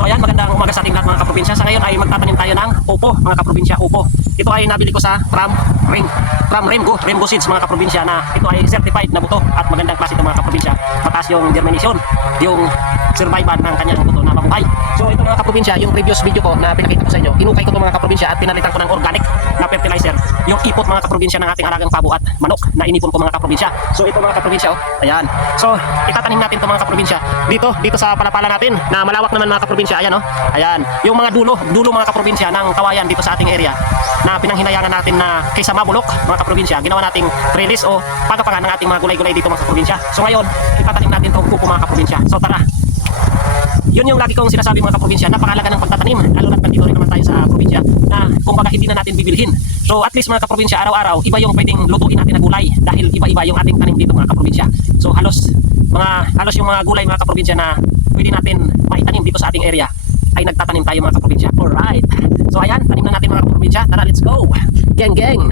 So ayan, magandang umaga sa ating lahat mga kaprobinsya. Sa ngayon ay magtatanim tayo ng upo, mga kaprobinsya, upo. Ito ay nabili ko sa from Remgo Seeds mga kaprobinsya, na ito ay certified na buto at magandang klase ito mga kaprobinsya. Mataas yung germination, yung survival ng kanyang buto na mabuhay. So ito mga kaprobinsya, yung previous video ko na pinakita ko sa inyo, inukay ko ito mga kaprobinsya at pinalitan ko ng organic na fertilizer. Yung ipot mga kaprobinsya ng ating alagang pabo at manok na inipon ko mga kaprobinsya. So ito mga kaprobinsya, oh, ayan. So itatanim natin ito mga kaprobinsya dito sa palapala natin na malawak naman mga kaprobinsya. Ayan, oh. Ayan, yung mga dulo mga kaprobinsya ng kawayan dito sa ating area na pinanghinayangan natin na kaysa mabulok mga kaprobinsya, ginawa nating trellis o pagapangan ng ating mga gulay-gulay dito mga kaprobinsya. So ngayon, itatanim natin itong upo mga kaprobinsya. So tara. Yun yung lagi kong sinasabi mga kaprobinsya, napakalaga ng pagtatanim, lalo na nandito rin naman tayo sa probinsya na kumbaga hindi na natin bibilhin. So at least mga kaprobinsya, araw-araw iba yung pwedeng lutuin natin na gulay dahil iba-iba yung ating tanim dito mga kaprobinsya. So halos yung mga gulay mga kaprobinsya na pwede natin maitanim dito sa ating area ay nagtatanim tayo mga kaprobinsya. Alright. So ayan, tanim na natin mga kaprobinsya. Tara, let's go. Geng.